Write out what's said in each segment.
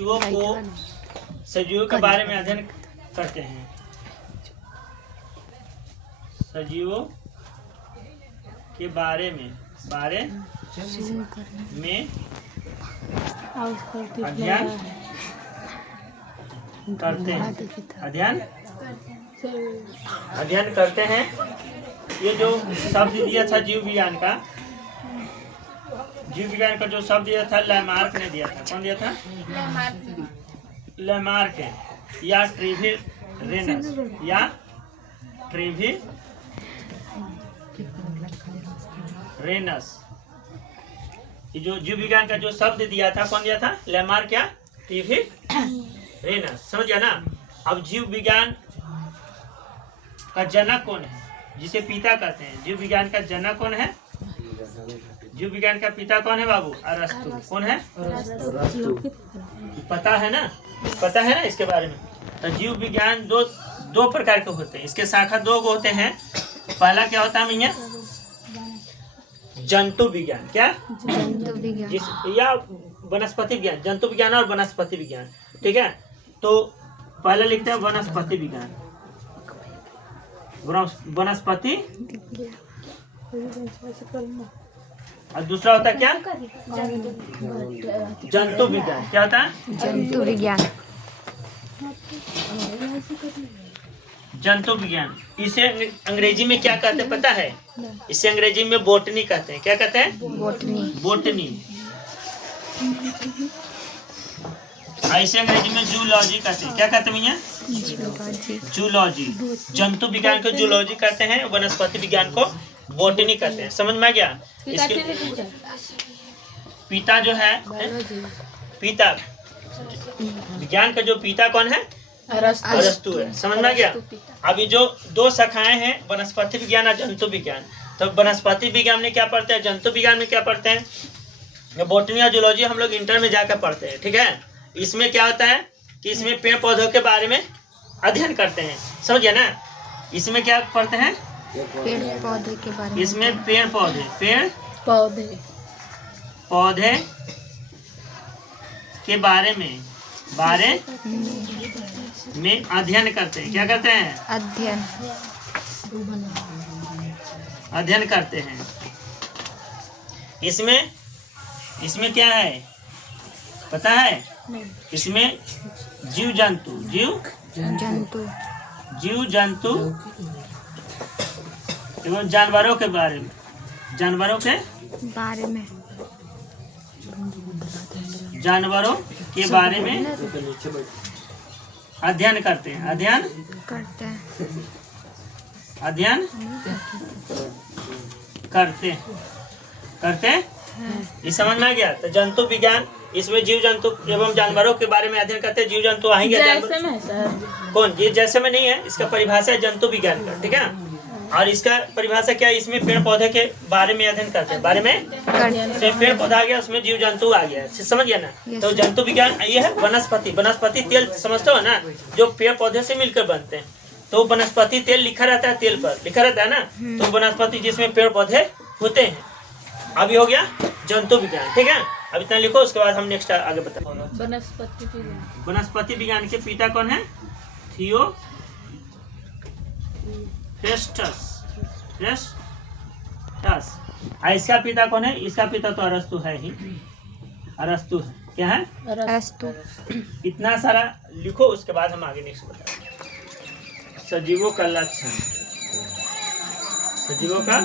सजीवों को सजीवों के बारे में अध्ययन करते हैं। सजीवों के बारे में अध्ययन करते हैं। अध्ययन करते हैं। ये जो शब्द दिया था जीव विज्ञान का जो शब्द दिया था लैमार्क ने दिया था। कौन दिया था? लैमार्क या ट्रेविरेनस। ये जो जीव विज्ञान का जो शब्द दिया था कौन दिया था? लैमार्क या ट्रेविरेनस। समझ गया ना? अब जीव विज्ञान का जनक कौन है, जिसे पिता कहते हैं? जीव विज्ञान का जनक कौन है? जीव विज्ञान का पिता कौन है बाबू? अरस्तु। कौन है? पता है ना? पता है ना इसके बारे में? तो जीव विज्ञान दो प्रकार के होते हैं। इसके शाखा दो होते हैं। पहला क्या होता है भैया? जंतु विज्ञान। क्या? जंतु विज्ञान या वनस्पति विज्ञान। जंतु विज्ञान और वनस्पति विज्ञान। ठीक है, तो पहला लिखते हैं वनस्पति विज्ञान। वनस्पति और दूसरा होता है क्या? जंतु विज्ञान। क्या होता है? जंतु विज्ञान। जंतु विज्ञान। इसे अंग्रेजी में क्या कहते हैं पता है? इसे अंग्रेजी में बोटनी कहते हैं। क्या कहते हैं? बोटनी। ऐसे अंग्रेजी में जूलॉजी कहते हैं। क्या कहते हैं भैया? जूलॉजी। जंतु विज्ञान को जूलॉजी कहते हैं, वनस्पति विज्ञान को बोटनी कहते हैं। समझ में आ गया? इसके पिता जो है, पिता विज्ञान का जो पिता कौन है? अरस्तु है। समझ में आ गया? अभी जो दो शाखाएं हैं वनस्पति विज्ञान और जंतु विज्ञान, तो वनस्पति विज्ञान में क्या पढ़ते हैं, जंतु विज्ञान में क्या पढ़ते हैं? बोटनी और जूलॉजी हम लोग इंटर में जाकर पढ़ते हैं। ठीक है, इसमें क्या होता है कि इसमें पेड़ पौधों के बारे में अध्ययन करते हैं। समझिए ना? इसमें क्या पढ़ते हैं? पेड़ पौधे के बारे में। इसमें पेड़ पौधे के बारे में अध्ययन करते हैं। क्या करते हैं? अध्ययन करते हैं। इसमें क्या है पता है? इसमें जीव जंतु एवं जानवरों के बारे में जानवरों के बारे में अध्ययन करते हैं। अध्ययन करते ये समझ में आ गया? तो जंतु विज्ञान, इसमें जीव जंतु एवं जानवरों के बारे में अध्ययन करते हैं। जीव जंतु आएंगे कौन? ये जैसे में नहीं है, इसका परिभाषा है जंतु विज्ञान का। ठीक है, और इसका परिभाषा क्या है? इसमें पेड़ पौधे के बारे में अध्ययन करते हैं। बारे में पेड़ पौधा आ गया, उसमें जीव जंतु आ गया। समझ गया ना? तो जंतु विज्ञान ये है। वनस्पति तेल समझते हो ना, जो पेड़ पौधे से मिलकर बनते हैं। तो वनस्पति तेल लिखा रहता है, तेल पर लिखा रहता है ना। तो वनस्पति जिसमें पेड़ पौधे होते हैं। अभी हो गया जंतु विज्ञान। ठीक है, अब इतना लिखो, उसके बाद हम नेक्स्ट आगे बताएंगे। वनस्पति विज्ञान के पिता कौन है? थियोफ्रेस्टस। इसका पिता कौन है? इसका पिता तो अरस्तु है ही। अरस्तु है। क्या है? अरस्तु। इतना सारा लिखो, उसके बाद हम आगे नेक्स्ट बताएंगे। सजीवों का लक्षण। सजीवों का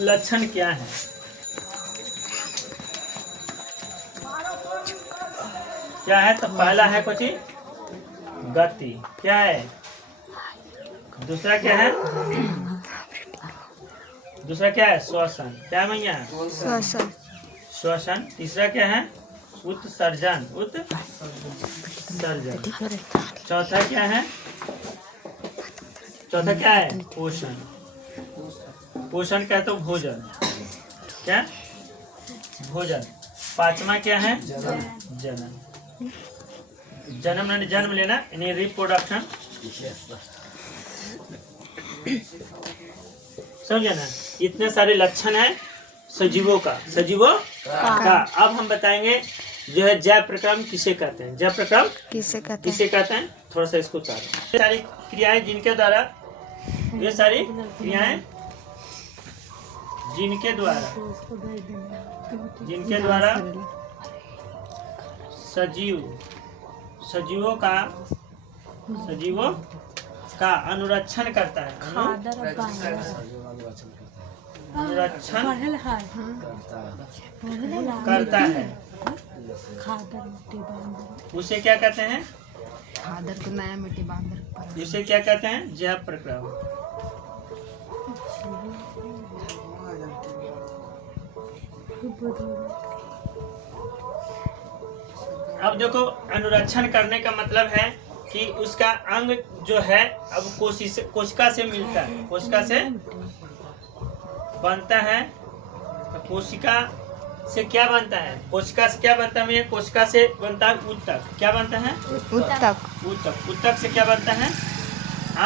लक्षण क्या है? क्या है? तो पहला है कुछ गति। क्या है? दूसरा क्या है? श्वसन। क्या है भैया? श्वसन। तीसरा क्या है? उत्सर्जन। चौथा क्या है? पोषण। पोषण क्या? तो भोजन। क्या? भोजन। पांचवा क्या है? जन्म लेना, यानी रिप्रोडक्शन। समझे ना? इतने सारे लक्षण हैं सजीवों का। अब हम बताएंगे जो है जय प्रक्रम किसे कहते हैं? जय प्रक्रम किसे कहते हैं? किसे कहते हैं? थोड़ा सा इसको उतारो। ये सारी क्रियाएं जिनके द्वारा, ये सारी क्रियाएं जिनके द्वारा सजीवों का अनुरक्षण करता है। अनुरक्षण करता है, उसे क्या कहते हैं? खादर को नया मिट्टी बांधर। उसे क्या कहते हैं? जय प्रक्रम। अब देखो, अनुरक्षण करने का मतलब है कि उसका अंग जो है अब कोशिका से मिलता है, कोशिका से बनता है। तो कोशिका से क्या बनता है? कोशिका से क्या बनता है? कोशिका से बनता है ऊतक। क्या बनता है? ऊतक। ऊतक से क्या बनता है?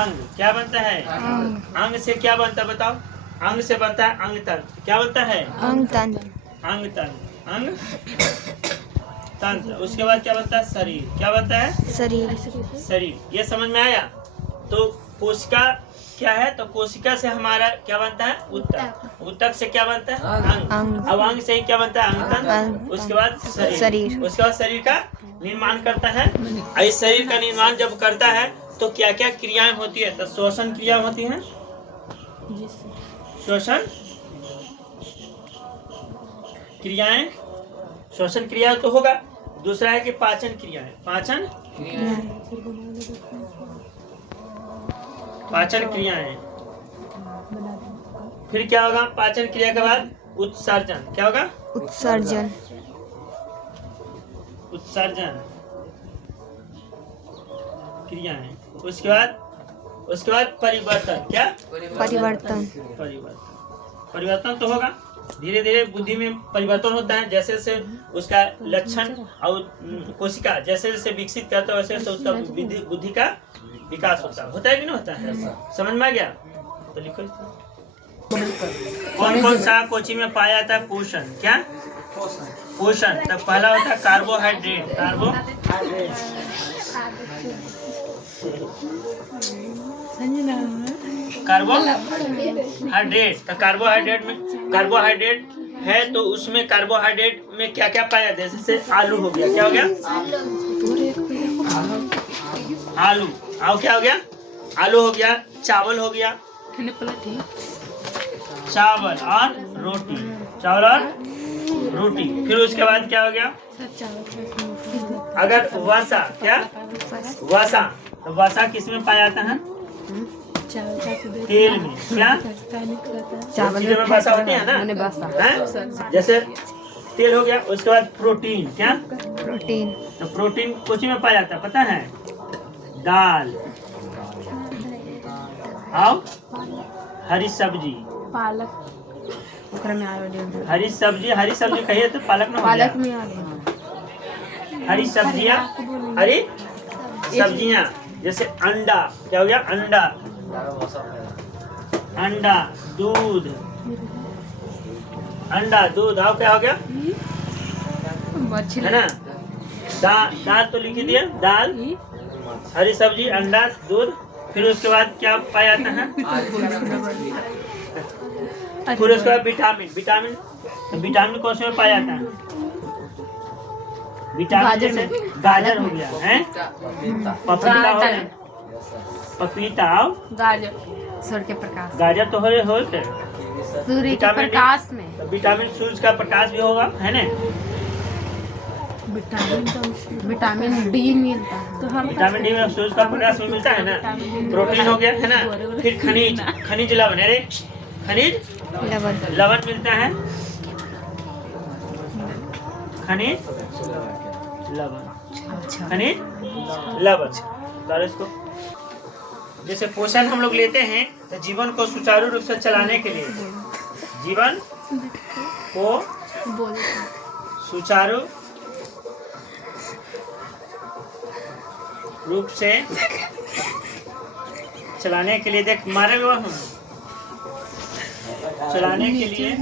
अंग। क्या बनता है? अंग से क्या बनता है बताओ? अंग से बनता है अंग तंत्र। क्या बनता है? अंग तंत्र। अंग तंत्र, अंग तंत्र। उसके बाद क्या बनता है? शरीर। क्या बनता है? शरीर। ये समझ में आया? तो कोशिका क्या है? तो कोशिका से हमारा क्या बनता है? ऊतक। ऊतक से क्या बनता है? अंग। अब अंग से ही क्या बनता है? अंग तंत्र। उसके बाद शरीर। उसके बाद शरीर का निर्माण करता है। इस शरीर का निर्माण जब करता है तो क्या क्या क्रियाएं होती है? तो श्वसन क्रिया होती है। श्वसन क्रियाएं, श्वसन क्रिया तो होगा। दूसरा है कि पाचन क्रियाएं। पाचन क्रियाएं। फिर क्या होगा? पाचन क्रिया के बाद उत्सर्जन। क्या होगा? उत्सर्जन क्रियाएं। उसके बाद परिवर्तन। क्या? परिवर्तन तो होगा। धीरे धीरे बुद्धि में परिवर्तन होता है। जैसे जैसे उसका लक्षण और कोशिका जैसे जैसे विकसित करता है वैसे वैसे उसका बुद्धि का विकास होता है कि नहीं होता है? समझ में आ गया? तो लिखो। कौन कौन सा कोचि में पाया जाता है? पोषण। क्या? पोषण। तो पहला होता है कार्बोहाइड्रेट। कार्बोहाइड्रेट। तो कार्बोहाइड्रेट है तो उसमें कार्बोहाइड्रेट में क्या क्या पाया? जैसे आलू हो गया। क्या हो गया? आलू। और क्या हो गया? आलू हो गया। चावल हो गया। चावल और रोटी। फिर उसके बाद क्या हो गया? अगर वसा। क्या? वसा। तो वसा किस में पाया जाता है? तेल में। क्या? चावल में वसा होती है ना? जैसे तेल हो गया। उसके बाद प्रोटीन। क्या? प्रोटीन। तो प्रोटीन कुछ में पाया जाता है पता है? दाल और हरी सब्जी। पालक। हरी सब्जी कहिए तो पालक में। हरी सब्जियां जैसे अंडा। क्या हो गया? अंडा, दूध। और क्या हो गया? है ना? दाल तो लिख दिया। दाल, हरी सब्जी, अंडा, दूध। फिर उसके बाद क्या पाया जाता है? फिर उसके बाद विटामिन कौन से में पाया जाता है? विटामिन जैसे गाजर हो गया है, पपीता हो गया, पपीता और सूर्य के प्रकाश। गाजर तो हो सूर्य के प्रकाश में। विटामिन सूर्य का प्रकाश भी होगा, है ना? विटामिन डी मिलता है। तो हम विटामिन डी में सूर्य का प्रकाश में मिलता है ना। प्रोटीन हो गया, है ना? फिर खनिज लवण। अरे खनिज लवण मिलता है। खनिज लवण। तो इसको जैसे पोषण हम लोग लेते हैं तो जीवन को सुचारू रूप से चलाने के लिए, जीवन को सुचारू रूप से चलाने के लिए, देख मारे हुआ हम चलाने के लिए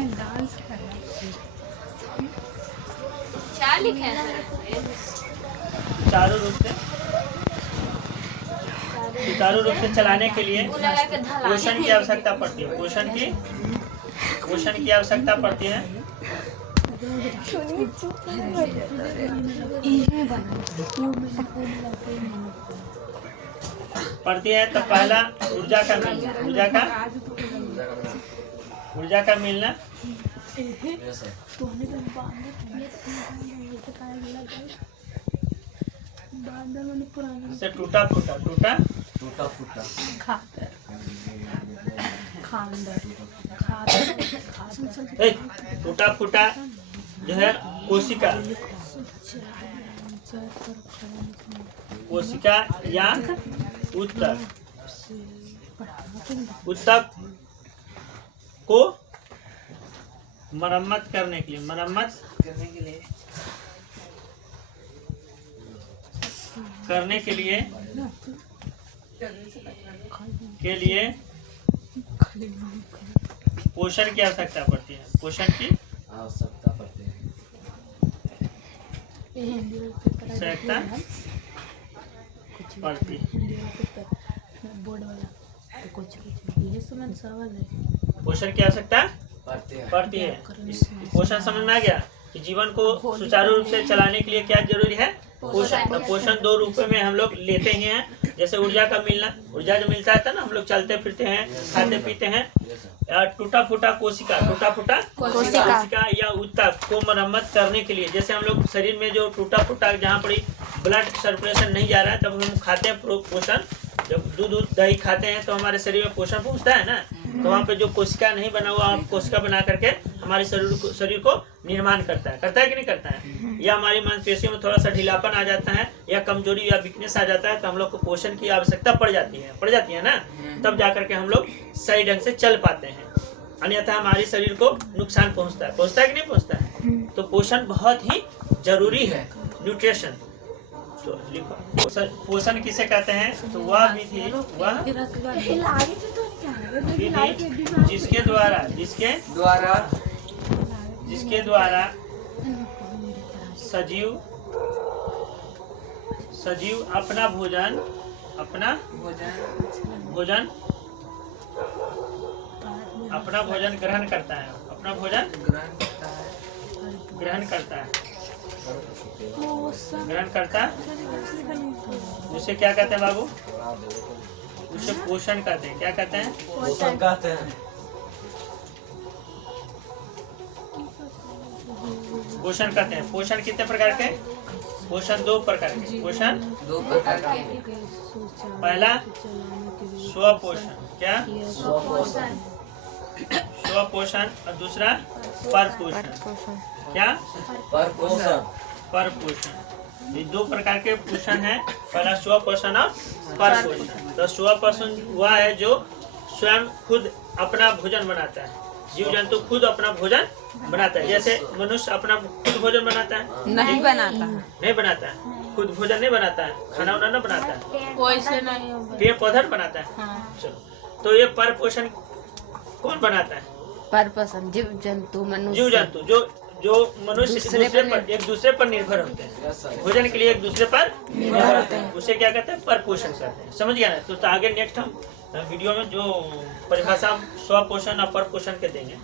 सुचारू रूप से चलाने के लिए पोषण की आवश्यकता पड़ती है। पोषण की आवश्यकता पड़ती है। तो पहला ऊर्जा का मिलना। टूटा फूटा टूटा फूटा जो है कोशिका या ऊतक को मरम्मत करने के लिए पोषण की आवश्यकता पड़ती है। पोषण की आवश्यकता पड़ती है। पोषण समझ में आ गया कि जीवन को सुचारू रूप से चलाने के लिए क्या जरूरी है? पोषण। पोषण दो रूपों में हम लोग लेते ही हैं। जैसे ऊर्जा का मिलना, ऊर्जा जो मिलता है ना, हम लोग चलते फिरते हैं, खाते पीते हैं। टूटा फूटा कोशिका या ऊतक को मरम्मत करने के लिए, जैसे हम लोग शरीर में जो टूटा फूटा जहाँ पर ब्लड सर्कुलेशन नहीं जा रहा है, तब हम खाते हैं पोषण। जब दूध दही खाते हैं तो हमारे शरीर में पोषण पहुँचता है ना, तो वहाँ पे जो कोशिका नहीं बना हुआ, कोशिका बना करके हमारे शरीर को निर्माण करता है कि नहीं करता है। या हमारी मांसपेशियों में थोड़ा सा ढीलापन आ जाता है या कमजोरी या वीकनेस आ जाता है, तो हम लोग को पोषण की आवश्यकता पड़ जाती है ना, तब जाकर के हम लोग सही ढंग से चल पाते हैं। अन्यथा हमारे शरीर को नुकसान पहुँचता है कि नहीं पहुँचता है। तो पोषण बहुत ही जरूरी है। न्यूट्रिशन तो पोषण किसे कहते हैं? तो वह विधि जिसके द्वारा सजीव अपना भोजन ग्रहण करता है। उसे क्या कहते हैं बाबू? उसे पोषण कहते हैं। क्या कहते हैं? पोषण कहते हैं। पोषण कितने प्रकार के? पोषण दो प्रकार के। पहला स्वपोषण। क्या? स्वपोषण। और दूसरा परपोषण। क्या? परपोषण। ये दो प्रकार के पोषण है। पहला स्वपोषण और परपोषण। तो स्वपोषण वह है जो स्वयं खुद अपना भोजन बनाता है। जीव जंतु खुद अपना भोजन बनाता है। जैसे मनुष्य अपना खुद भोजन बनाता है? नहीं बनाता है। खुद भोजन नहीं बनाता है, खाना वाना नहीं बनाता है, पेड़ पौधा बनाता है। चलो, तो ये परपोषण कौन बनाता है? परपोषण जीव जंतु जो मनुष्य एक दूसरे पर निर्भर होते हैं, भोजन के लिए एक दूसरे पर निर्भर होते हैं, उसे क्या कहते हैं? परपोषण कहते हैं। समझ गया ना? तो आगे नेक्स्ट हम वीडियो में जो परिभाषा स्वपोषण और परपोषण के देंगे।